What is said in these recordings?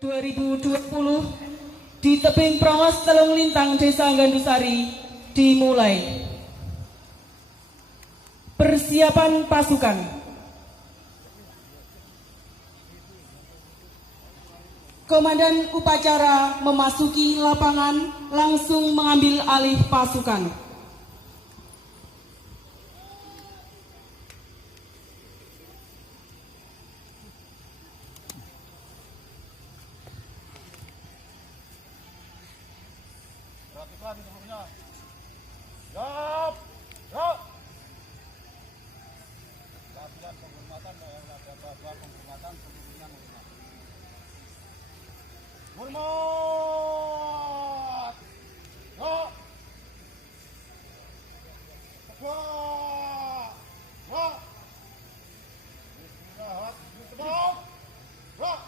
2020 di tebing Prongos Telung Lintang Desa Gandusari dimulai. Persiapan pasukan. Komandan upacara memasuki lapangan langsung mengambil alih pasukan. Perhatikan seluruhnya. Siap. Siap. Latihan penghormatan dan latihan penghormatan seluruhnya menghormat. Hormat. Siap. Tegak. Siap. Istirahat di tempat. Siap.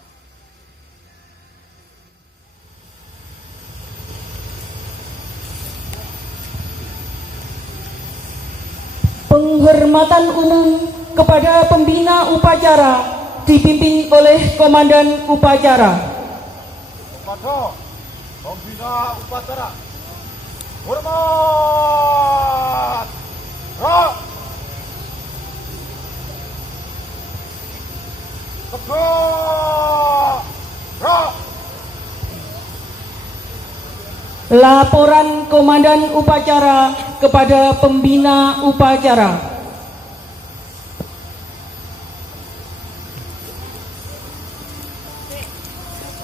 Penghormatan umum kepada pembina upacara dipimpin oleh Komandan Upacara. Kepada pembina upacara, hormat. Rak. Tegak. Rak. Laporan Komandan Upacara kepada pembina upacara.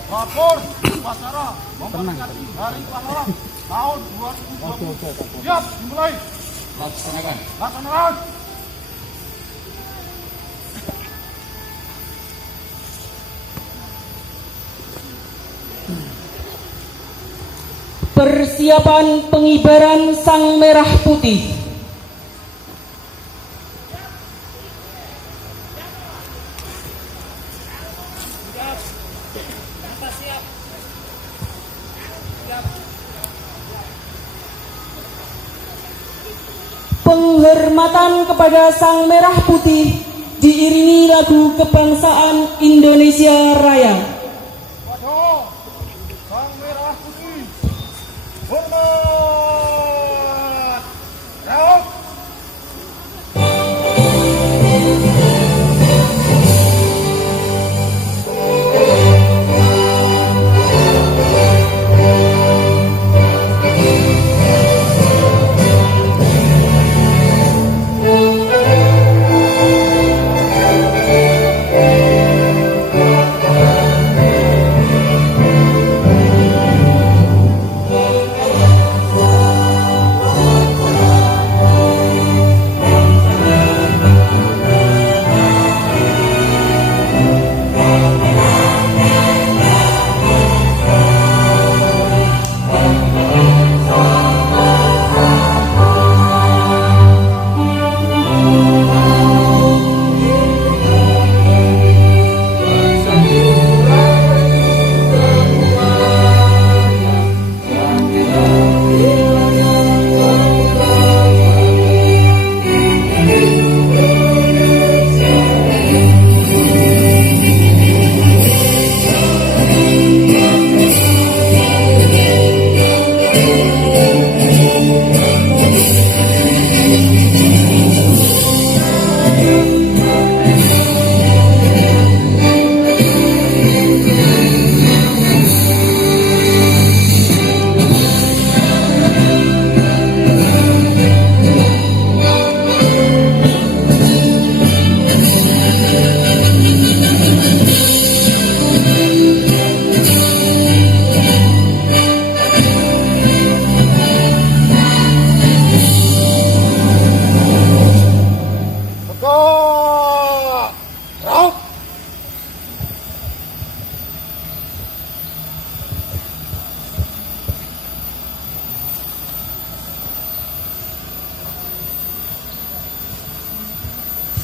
Lapor upacara memperingati Hari Pahlawan tahun 2020. Siap, dimulai. Laksanakan. Laksanakan. Persiapan pengibaran Sang Merah Putih. Penghormatan kepada Sang Merah Putih diiringi lagu kebangsaan Indonesia Raya. Waduh, Sang Merah Putih. Hormat. Siap.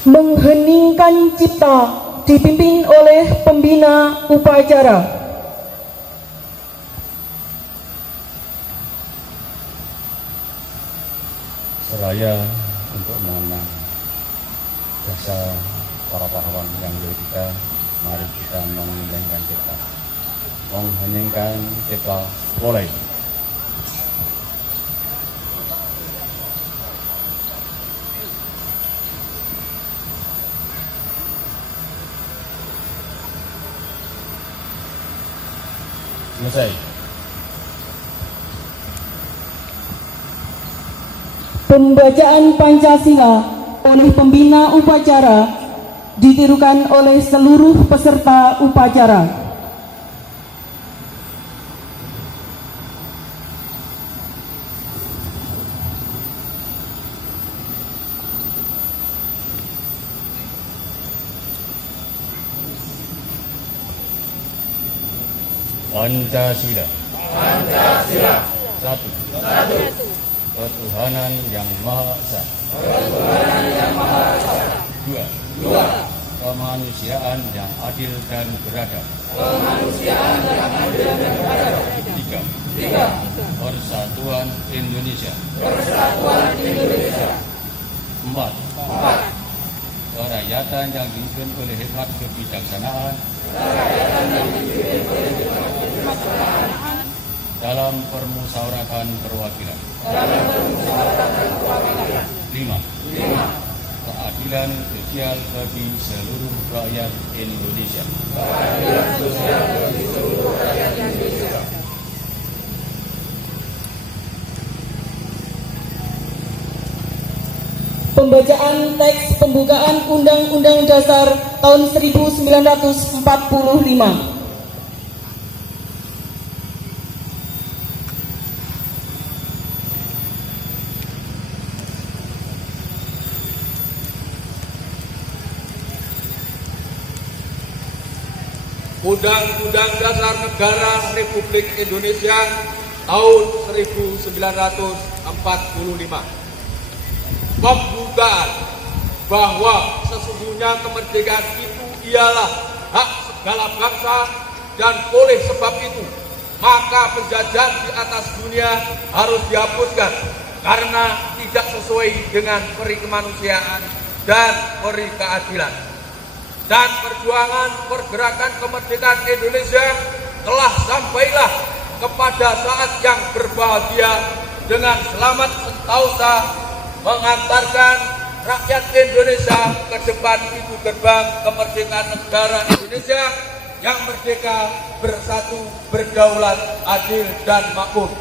Mengheningkan cipta dipimpin oleh pembina upacara. Seraya untuk mengenang jasa para pahlawan yang dari kita, mari kita mengiringkan cipta. mengheningkan kita mulai. Selesai. Pembacaan Pancasila oleh pembina upacara ditirukan oleh seluruh peserta upacara. Pancasila. Pancasila. Satu. Ketuhanan yang Maha Esa. Dua. Kemanusiaan yang adil dan beradab. Tiga. Persatuan Indonesia. Empat. Kerakyatan yang dipimpin oleh hikmat kebijaksanaan dalam permusyawaratan perwakilan. 5. Keadilan sosial bagi seluruh rakyat Indonesia. Pembacaan teks pembukaan Undang-Undang Dasar tahun 1945. Undang-Undang Dasar Negara Republik Indonesia tahun 1945. Pembukaan bahwa sesungguhnya kemerdekaan itu ialah hak segala bangsa dan oleh sebab itu maka penjajahan di atas dunia harus dihapuskan karena tidak sesuai dengan peri kemanusiaan dan peri keadilan. Dan perjuangan pergerakan kemerdekaan Indonesia telah sampailah kepada saat yang berbahagia dengan selamat sentosa mengantarkan rakyat Indonesia ke depan pintu gerbang kemerdekaan negara Indonesia yang merdeka, bersatu, berdaulat, adil, dan makmur.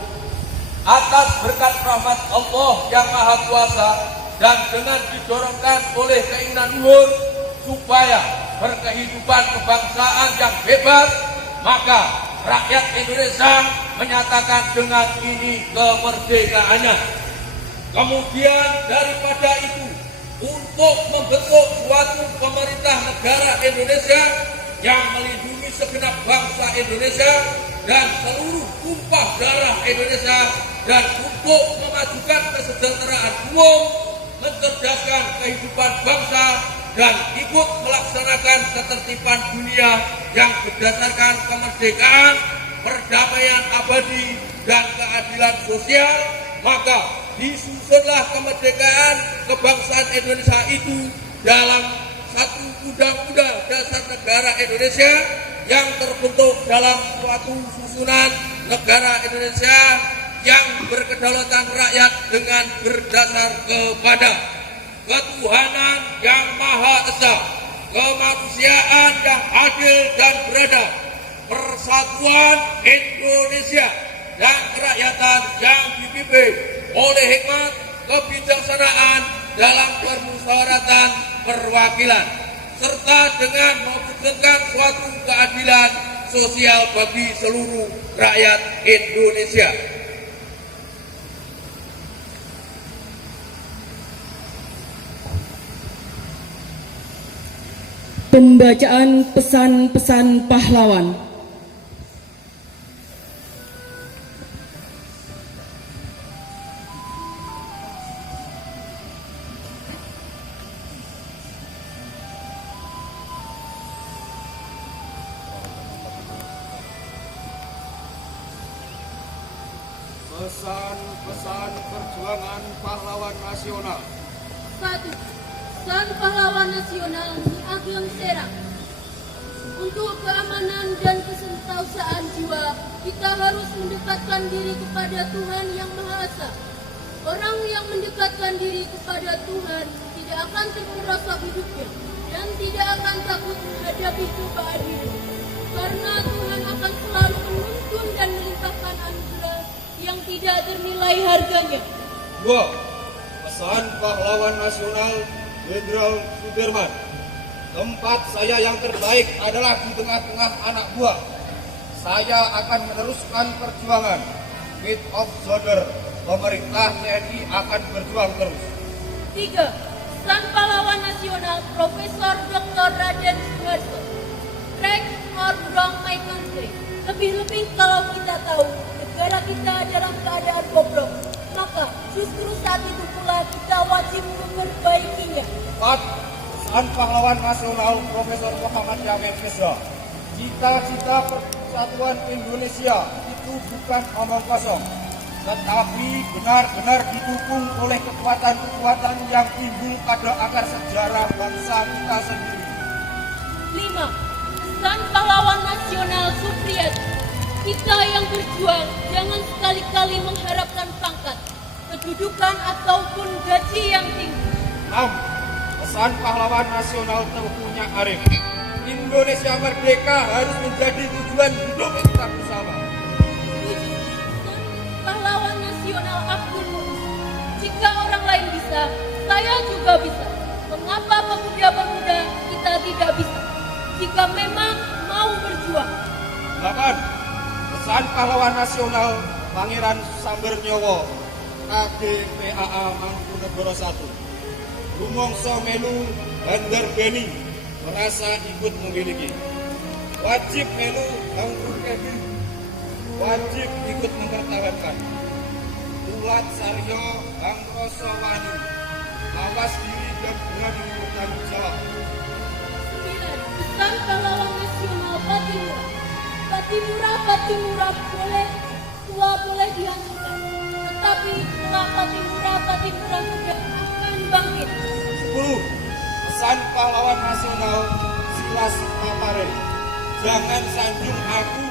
Atas berkat rahmat Allah yang Maha Kuasa dan dengan didorongkan oleh keinginan luhur supaya berkehidupan kebangsaan yang bebas, maka rakyat Indonesia menyatakan dengan ini kemerdekaannya. Kemudian daripada itu, untuk membentuk suatu pemerintah negara Indonesia yang melindungi segenap bangsa Indonesia dan seluruh tumpah darah Indonesia, dan untuk memajukan kesejahteraan umum, mencerdaskan kehidupan bangsa, dan ikut melaksanakan ketertiban dunia yang berdasarkan kemerdekaan, perdamaian abadi, dan keadilan sosial, maka disusunlah kemerdekaan kebangsaan Indonesia itu dalam satu Undang-Undang Dasar Negara Indonesia yang terbentuk dalam suatu susunan negara Indonesia yang berkedaulatan rakyat dengan berdasar kepada ketuhanan yang Maha Esa, kemanusiaan yang adil dan beradab, persatuan Indonesia, dan kerakyatan yang dipimpin oleh hikmat kebijaksanaan dalam permusyawaratan perwakilan, serta dengan mewujudkan suatu keadilan sosial bagi seluruh rakyat Indonesia. Pembacaan pesan-pesan pahlawan. Pesan-pesan perjuangan pahlawan nasional. 1. Sang Pahlawan Nasional Ki Ageng Serang. Untuk keamanan dan kesentausaan jiwa, kita harus mendekatkan diri kepada Tuhan Yang Maha Esa. Orang yang mendekatkan diri kepada Tuhan tidak akan terperosok hidupnya dan tidak akan takut menghadapi cobaan hidup. Karena Tuhan akan selalu menuntun dan melimpahkan anugerah yang tidak ternilai harganya. 2. Pesan Pahlawan Nasional Jenderal Sudirman. Tempat saya yang terbaik adalah di tengah-tengah anak buah. Saya akan meneruskan perjuangan. With of Soldier. Pemerintah TNI akan berjuang terus. 3. Pesan Pahlawan Nasional Profesor Dr. Raden Soeharto. Track or wrong my country. Lebih-lebih kalau kita tahu negara kita dalam keadaan bobrok, maka justru saat itu pula kita wajib memperbaikinya. 4. Pesan Pahlawan Nasional Profesor Muhammad Yamin Misra. Cita-cita persatuan Indonesia itu bukan omong kosong, tetapi benar-benar didukung oleh kekuatan-kekuatan yang timbul pada akar sejarah bangsa kita sendiri. 5. Pesan Pahlawan Nasional Supriyatna. Kita yang berjuang jangan sekali-kali mengharapkan pangkat, kedudukan ataupun gaji yang tinggi. 6. Pesan Pahlawan Nasional Teukunya Arif. Indonesia merdeka harus menjadi tujuan hidup kita bersama. 7. Pesan Pahlawan Nasional Abdul Muiz. Jika orang lain bisa, saya juga bisa. Mengapa pemuda-pemuda kita tidak bisa? Jika memang mau berjuang. 8. Pesan Pahlawan Nasional Pangeran Sambernyowo KGPAA Mangkunegoro I. Rumongso melu Bandar Beni merasa ikut memiliki. Wajib melu Bangku Kebi, wajib ikut mempertahankan. Ulat Saryo Bangkoso Wani, awas diri dan berani bertanggung jawab. 9. Pesan Pahlawan Nasional Patimura. Patimura boleh tua boleh dihancurkan, tetapi setelah Patimura muda akan bangkit. 10. Pesan Pahlawan Nasional Silas Mapare. Jangan sanjung aku,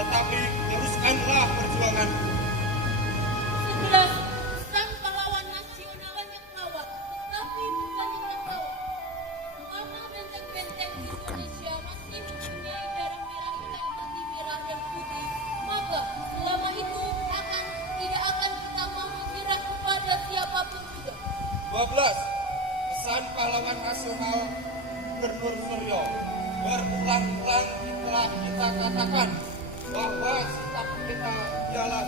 tetapi teruskanlah perjuanganku. 11. Pesan Pahlawan Nasional banyak lawat, tetapi bukannya tertawa. Selama benteng-benteng di Indonesia masih mempunyai darah merah ikat putih merah dan putih, maka selama itu tidak akan kita mau menyerah kepada siapapun juga. 12. Pesan Pahlawan Nasional Gubernur Suryo. Berulang-ulang telah kita katakan bahwa sikap kita ialah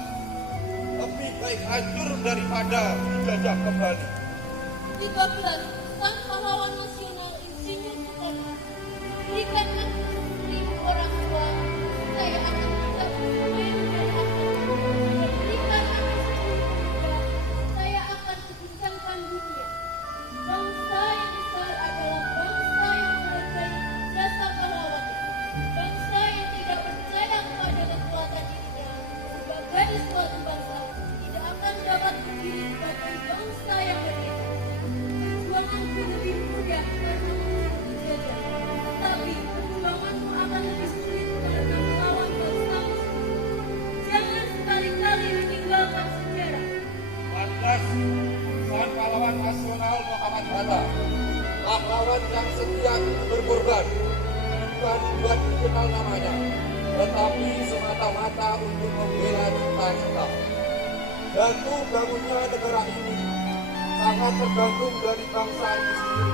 lebih baik hancur daripada dijajah kembali. 13. Pesan Pahlawan Nasional Insinyur Soekarno. Berikan aku seribu orang tua, saya akan tidak bermain dari aku. Berikan aku 10 muda, saya akan kebijakan dunia. Bangsa yang besar adalah bangsa yang menghargai jasa pahlawan. Bangsa yang tidak percaya kepada kekuatan dirinya sebagai suatu bangsa tidak akan dapat berdiri sebagai bangsa yang merdeka. Perjuanganku lebih mudah karena mengusir penjajah, tetapi perjuanganmu akan lebih sulit karena melawan bangsa musuh. Jangan sekali-kali meninggalkan sejarah. 14. Pesan Pahlawan Nasional Muhammad Hatta. Pahlawan yang setia berkorban, bukan buat dikenal namanya, tetapi semata-mata untuk membela cita-cita. Jantung bangunnya negara ini sangat tergantung dari bangsa ini sendiri.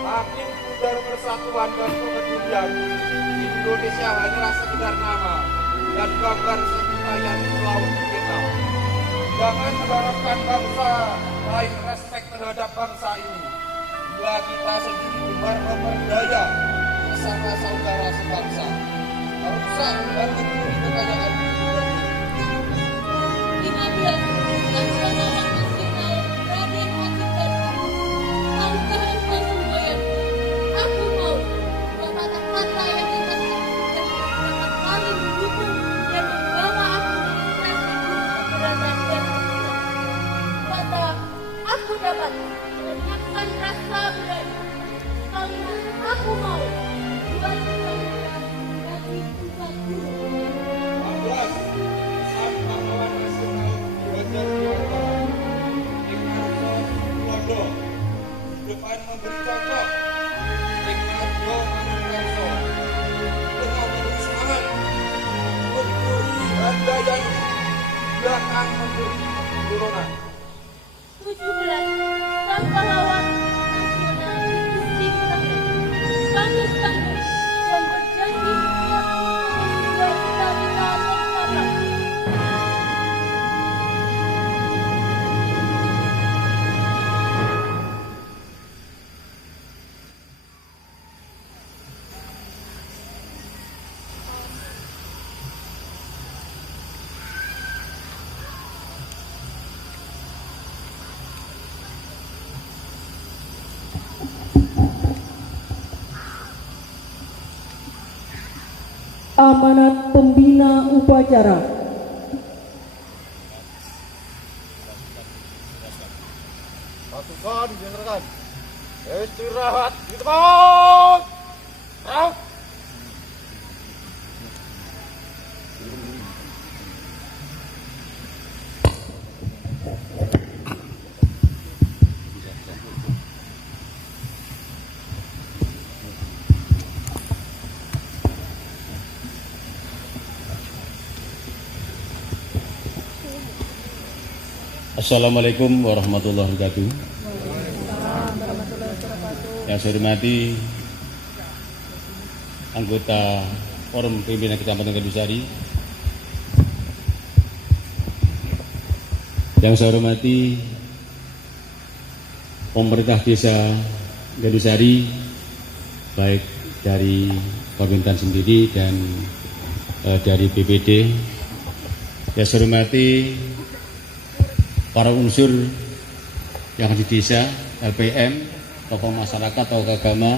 Makin pudar persatuan dan kepedulian, Indonesia hanyalah sekedar nama dan gambar sekitayan pulau kita. Jangan mengharapkan bangsa lain respek terhadap bangsa ini bila kita sendiri gemar memperdaya sesama saudara sebangsa. Merusak dan mencuri kekayaan berdiri. 15. Pesan Pahlawan Nasional Raden Haji Darmawan. Tahukah engkau semboyanku? Aku mau kata-kata yang dikasih dan beberapa kali mendukung dan membawa aku melintasi keberatan dan kata aku dapat melenyapkan rasa berani. Sekalian aku mau 2 juta depan memberi contoh Nikmat Yo Manungkarso dengan memberi semangat memberi Anda yang belakang memberi turunan. 17. Sang pahlawan nasional Istiqlal kami sanggup dan berjanji membuat bangsa bersama. Amanat pembina upacara. Pasukan dinyatakan istirahat di tempat. Assalamualaikum warahmatullahi wabarakatuh. Yang saya hormati anggota Forum Pimpinan Kecamatan Gadusari, yang saya hormati pemerintah desa Gadusari, baik dari pemerintahan sendiri dan dari BPD. Yang saya hormati para unsur yang di desa, LPM, tokoh masyarakat, tokoh agama,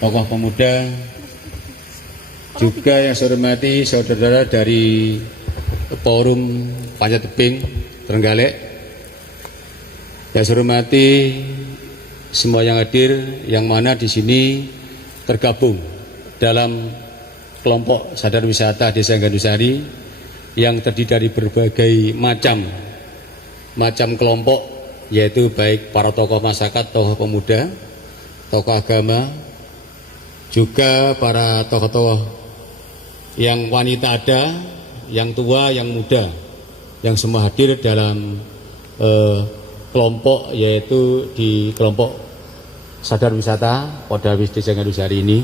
tokoh pemuda, juga yang saya hormati saudara-saudara dari Forum Panjat Tebing Trenggalek, yang saya hormati semua yang hadir, yang mana di sini tergabung dalam kelompok sadar wisata Desa Gadusari yang terdiri dari berbagai macam kelompok, yaitu baik para tokoh masyarakat, tokoh pemuda, tokoh agama, juga para tokoh-tokoh yang wanita ada, yang tua, yang muda, yang semua hadir dalam kelompok, yaitu di kelompok sadar wisata Podawis Desa Gadusari ini.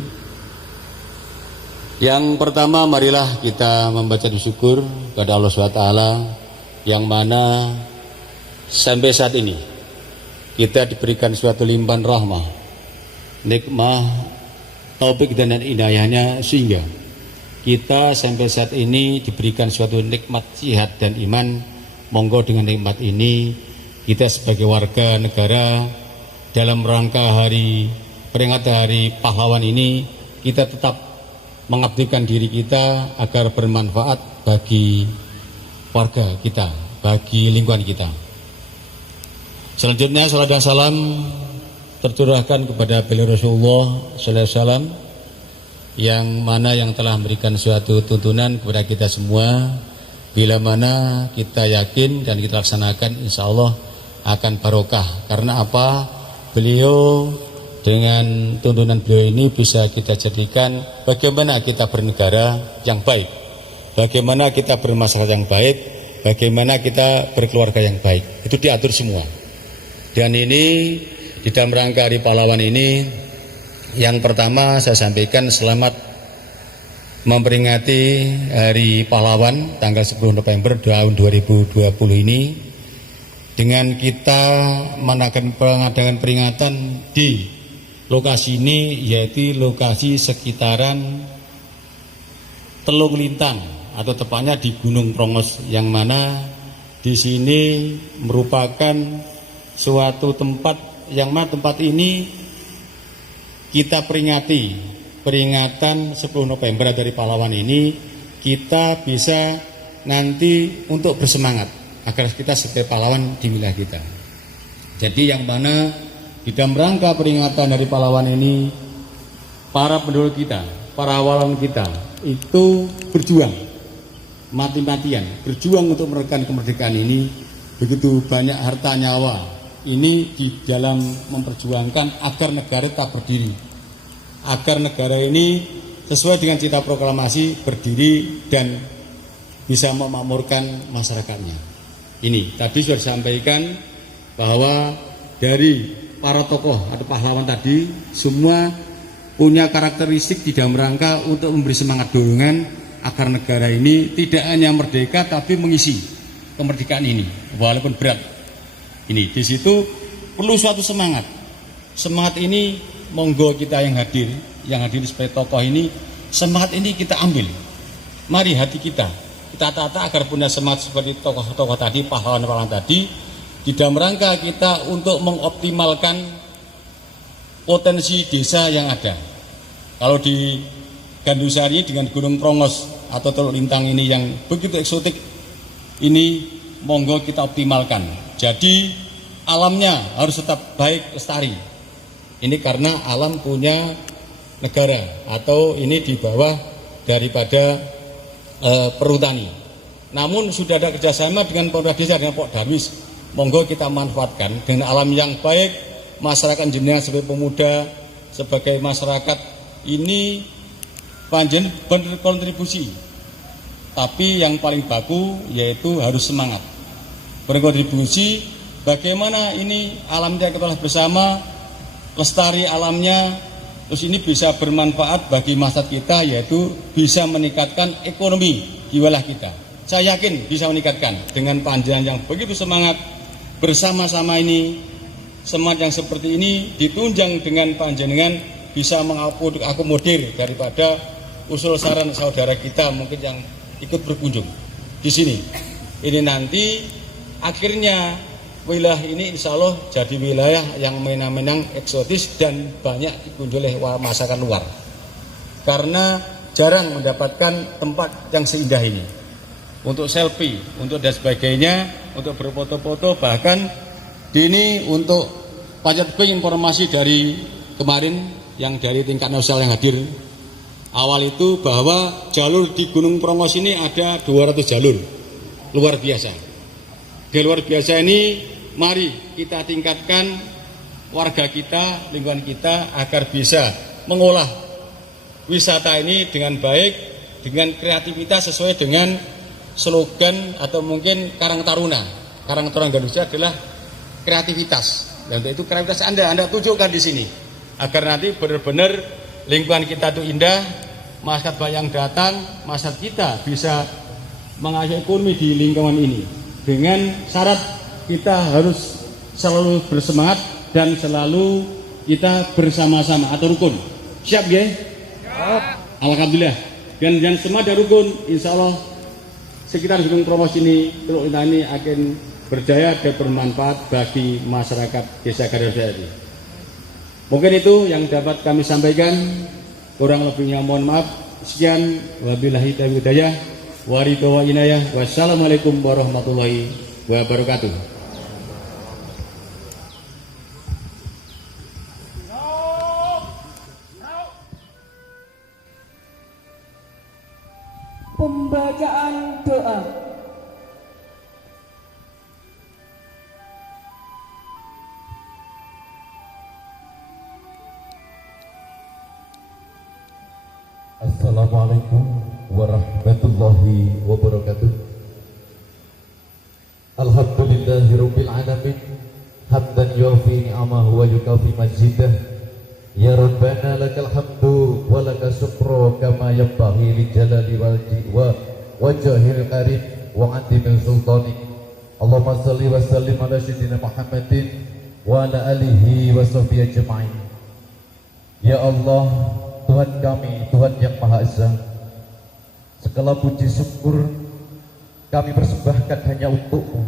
Yang pertama, marilah kita membaca syukur kepada Allah SWT yang mana sampai saat ini kita diberikan suatu limpahan rahmah, nikmah, taufik dan inayahnya, sehingga kita sampai saat ini diberikan suatu nikmat sihat dan iman. Monggo dengan nikmat ini kita sebagai warga negara dalam rangka peringatan hari pahlawan ini, kita tetap mengabdikan diri kita agar bermanfaat bagi warga kita, bagi lingkungan kita. Selanjutnya salat dan salam tercurahkan kepada beliau Rasulullah sallallahu alaihi wasallam, yang mana yang telah memberikan suatu tuntunan kepada kita semua, bila mana kita yakin dan kita laksanakan, insya Allah akan barokah. Karena apa? Beliau, dengan tuntunan beliau ini bisa kita jadikan bagaimana kita bernegara yang baik, bagaimana kita bermasyarakat yang baik, bagaimana kita berkeluarga yang baik. Itu diatur semua. Dan ini di dalam rangka hari pahlawan ini, yang pertama saya sampaikan selamat memperingati hari pahlawan tanggal 10 November tahun 2020 ini, dengan kita mengadakan peringatan di lokasi ini, yaitu lokasi sekitaran Telung Lintang, atau tepatnya di Gunung Prongos, yang mana di sini merupakan suatu tempat yang mana tempat ini kita peringatan 10 November dari pahlawan ini, kita bisa nanti untuk bersemangat agar kita sebagai pahlawan di wilayah kita. Jadi yang mana di dalam rangka peringatan dari pahlawan ini, para penduduk kita, para pahlawan kita itu berjuang mati-matian, berjuang untuk merekan kemerdekaan ini. Begitu banyak harta nyawa, ini di dalam memperjuangkan agar negara tetap berdiri, agar negara ini sesuai dengan cita proklamasi berdiri dan bisa memakmurkan masyarakatnya. Ini tadi sudah disampaikan bahwa dari para tokoh atau pahlawan tadi semua punya karakteristik di dalam rangka untuk memberi semangat dorongan agar negara ini tidak hanya merdeka tapi mengisi kemerdekaan ini walaupun berat. Ini di situ perlu suatu semangat. Semangat ini monggo kita yang hadir sebagai tokoh ini, semangat ini kita ambil. Mari hati kita tata agar punya semangat seperti tokoh-tokoh tadi, pahlawan-pahlawan tadi, di dalam rangka kita untuk mengoptimalkan potensi desa yang ada. Kalau di Gandusari dengan Gunung Prongos atau Teluk Lintang ini yang begitu eksotik, ini monggo kita optimalkan. Jadi alamnya harus tetap baik, lestari. Ini karena alam punya negara atau ini di bawah daripada perhutani. Namun sudah ada kerjasama dengan pemerintah desa, dengan Pok Darwis. Monggo kita manfaatkan dengan alam yang baik. Masyarakat jenengan sebagai pemuda, sebagai masyarakat ini panjen berkontribusi. Tapi yang paling baku yaitu harus semangat berkontribusi. Bagaimana ini alamnya kita olah bersama, lestari alamnya, terus ini bisa bermanfaat bagi masyarakat kita, yaitu bisa meningkatkan ekonomi di wilayah kita. Saya yakin bisa meningkatkan dengan panjenengan yang begitu semangat bersama-sama ini. Semangat yang seperti ini ditunjang dengan panjenengan bisa mengakomodir daripada usul saran saudara kita mungkin yang ikut berkunjung di sini. Ini nanti akhirnya wilayah ini insya Allah jadi wilayah yang menang-menang eksotis dan banyak dikunjungi oleh masyarakat luar. Karena jarang mendapatkan tempat yang seindah ini. Untuk selfie, untuk dan sebagainya, untuk berfoto-foto, bahkan ini untuk pajak informasi dari kemarin yang dari tingkat nasional yang hadir. Awal itu bahwa jalur di Gunung Prongos ini ada 200 jalur. Luar biasa. Di luar biasa ini mari kita tingkatkan warga kita, lingkungan kita agar bisa mengolah wisata ini dengan baik, dengan kreativitas sesuai dengan slogan atau mungkin Karang Taruna. Karang Taruna Indonesia adalah kreativitas. Dan untuk itu kreativitas Anda tunjukkan di sini agar nanti benar-benar lingkungan kita itu indah, masyarakat yang datang, masyarakat kita bisa mengajak ekonomi di lingkungan ini. Dengan syarat kita harus selalu bersemangat dan selalu kita bersama-sama atau rukun. Siap ya? Alhamdulillah. Dan yang semua ada rukun, insya Allah sekitar Gunung Prongos ini, Teluk Lintang ini akan berjaya dan bermanfaat bagi masyarakat Desa Gandusari. Mungkin itu yang dapat kami sampaikan. Kurang lebihnya mohon maaf. Sekian, wabillahi taufiq hidayah, waridho wa inayah. Wassalamualaikum warahmatullahi wabarakatuh. Pembacaan doa. Assalamualaikum warahmatullahi wabarakatuh. Alhamdulillahirabbil alamin, hamdan yufi ni'amahu wa yukafi majidah. Ya Rabbana lakal hamdu wa lakal syukru kama yanbaghi li jalali wa wajhil karim wa 'azimi sultanik. Allahumma shalli wa sallim ala sayyidina Muhammadin wa ala alihi wa sahbihi ajma'in. Ya Allah, Tuhan kami, Tuhan yang Maha Esa, segala puji syukur kami persembahkan hanya untuk-Mu.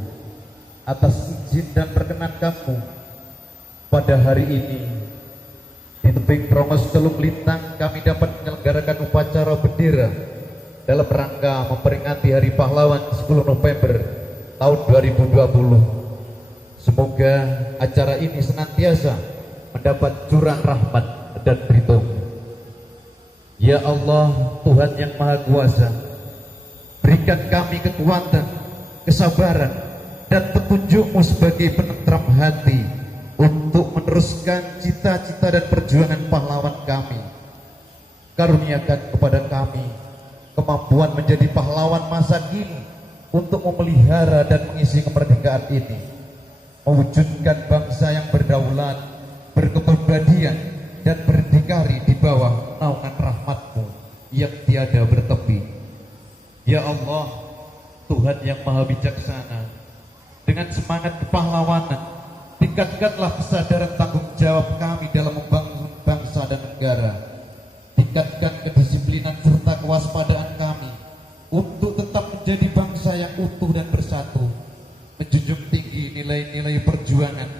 Atas izin dan perkenan Kamu pada hari ini di tebing Prongos Teluk Lintang kami dapat menyelenggarakan upacara bendera dalam rangka memperingati Hari Pahlawan 10 November tahun 2020. Semoga acara ini senantiasa mendapat curahan rahmat dan beritahu. Ya Allah, Tuhan yang Maha Kuasa, berikan kami kekuatan, kesabaran, dan petunjuk-Mu sebagai penentram hati untuk meneruskan cita-cita dan perjuangan pahlawan kami. Karuniakan kepada kami kemampuan menjadi pahlawan masa kini untuk memelihara dan mengisi kemerdekaan ini, mewujudkan bangsa yang berdaulat, berkepribadian, dan berdikari di bawah naungan rahmat-Mu yang tiada bertepi. Ya Allah, Tuhan yang maha bijaksana, dengan semangat kepahlawanan, tingkatkanlah kesadaran tanggung jawab kami dalam membangun bangsa dan negara. Tingkatkan kedisiplinan serta kewaspadaan kami untuk tetap menjadi bangsa yang utuh dan bersatu, menjunjung tinggi nilai-nilai perjuangan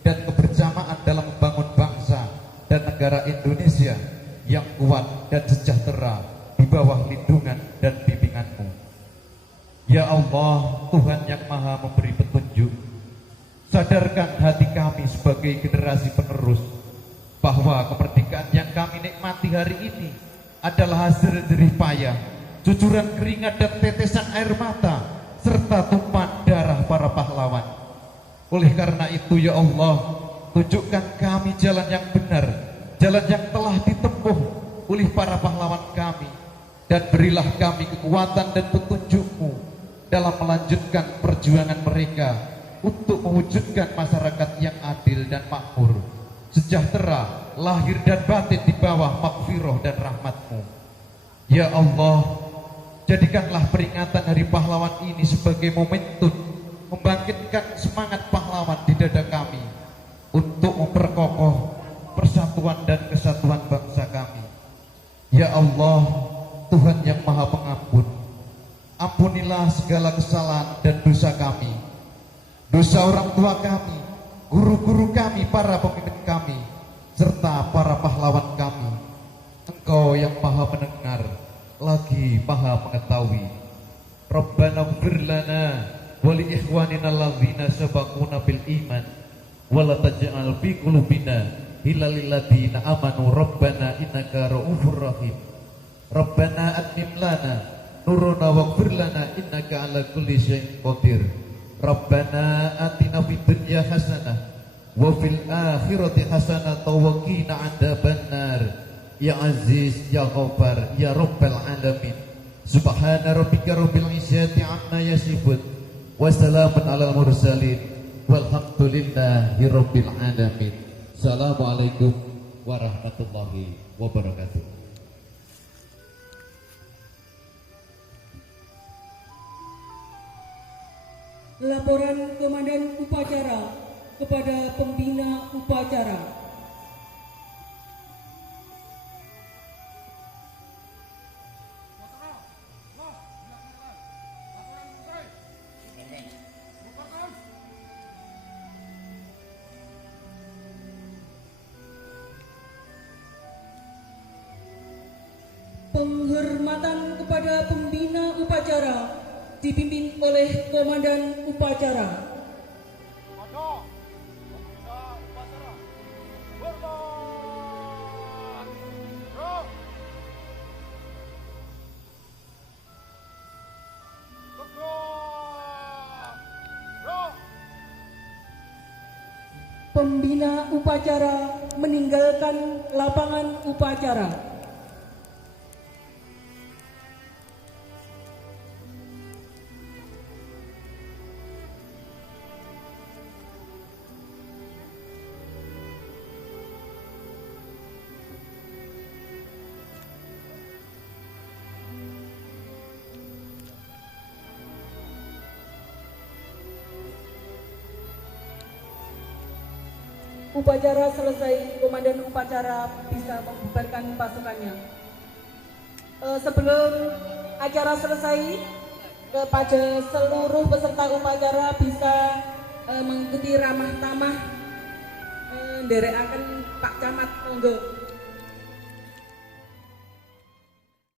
dan kebersamaan dalam membangun bangsa dan negara Indonesia yang kuat dan sejahtera di bawah lindungan dan bimbingan-Mu. Ya Allah, Tuhan yang maha memberi petunjuk, sadarkan hati kami sebagai generasi penerus bahwa kemerdekaan yang kami nikmati hari ini adalah hasil jerih payah, cucuran keringat dan tetesan air mata, serta tumpahan darah para pahlawan. Oleh karena itu ya Allah, tunjukkan kami jalan yang benar, jalan yang telah ditempuh oleh para pahlawan kami, dan berilah kami kekuatan dan petunjuk-Mu dalam melanjutkan perjuangan mereka untuk mewujudkan masyarakat yang adil dan makmur, sejahtera, lahir dan batin di bawah makfirah dan rahmat-Mu. Ya Allah, jadikanlah peringatan Hari Pahlawan ini sebagai momentum membangkitkan semangat pahlawan di dada kami untuk memperkokoh persatuan dan kesatuan bangsa kami. Ya Allah, Tuhan yang maha pengampun, ampunilah segala kesalahan dan dosa kami, dosa orang tua kami, guru-guru kami, para pemimpin kami, serta para pahlawan kami. Engkau yang maha mendengar lagi maha mengetahui. Rabbana ighfir lana wa li ikhwanina alladzina sabaquna bil iman wa la taj'al fi qulubina ghillan lil ladzina amanu rabbana innaka ra'ufur rahim. Rabbana atmim lana nurana waghfir lana innaka ala kulli syai'in qadir. Rabbana atina fid dunya hasanah wa fil akhirati hasanah wa qina adzabannar. Ya Aziz, Ya Ghaffar, Ya Rabbal Alamin. Subhana rabbika rabbil izzati amma yasifun, wa salamun alal mursalin, walhamdulillahi rabbil alamin. Assalamualaikum warahmatullahi wabarakatuh. Laporan Komandan Upacara kepada Pembina Upacara. Penghormatan kepada Pembina Upacara dipimpin oleh Komandan Upacara. Pembina upacara meninggalkan lapangan upacara. Upacara selesai, Komandan Upacara bisa membubarkan pasukannya. Sebelum acara selesai, kepada seluruh peserta upacara bisa mengikuti ramah tamah nderekaken Pak Camat, monggo.